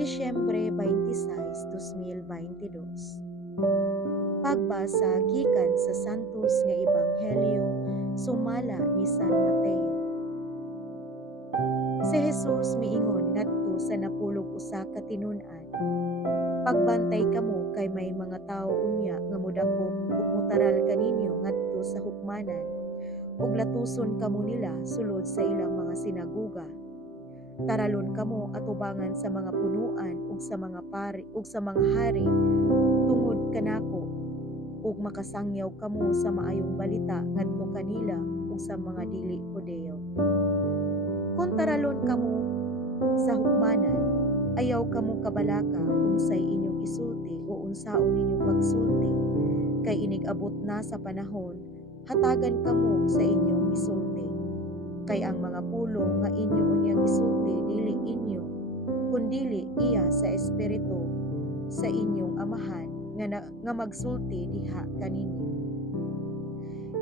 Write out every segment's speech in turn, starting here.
Disyembre 26, 2022. Pagbasa gikan sa Santos nga Ebanghelyo sumala ni San Mateo. Si Jesus miingon ngadto sa napulog usa ka tinun-an. Pagbantay kamo kay may mga tawo unya nga modakop ug mutaral kaninyo ngadto sa hukmanan ug latuson kamo nila sulod sa ilang mga sinagoga. Taralon kamo atubangan sa mga punuan ug sa mga pari ug sa mga hari tungod kanako ug makasangyaw kamo sa maayong balita ngadto kanila ug sa mga dili Hudeo. Kung taralon kamo sa hukmanan, ayaw kamo kabalaka unsay inyong isulti o unsaon ninyong pagsulti, kay inig-abot na sa panahon hatagan kamo sa inyong isulti. Kay ang mga pulong nga inyo unyang isulti dili inyo, kundili iya sa espiritu sa inyong amahan nga magsulti diha kaninyo.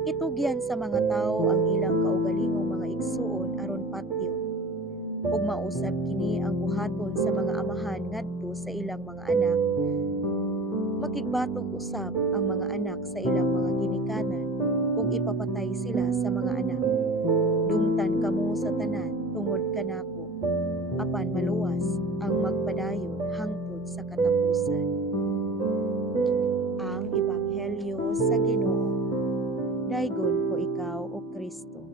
Itugyan sa mga tawo ang ilang kaugalingong mga igsuon aron patyon, ug mausab kini ang buhaton sa mga amahan ngadto sa ilang mga anak. Makigbatog usab ang mga anak sa ilang mga ginikanan ug ipapatay sila sa mga anak. Dumtan kamo sa tanan tungod kanako, apan maluwas ang magpadayon hangtod sa katapusan. Ang Ebanghelyo sa Ginoo. Daygon ko ikaw, O Kristo.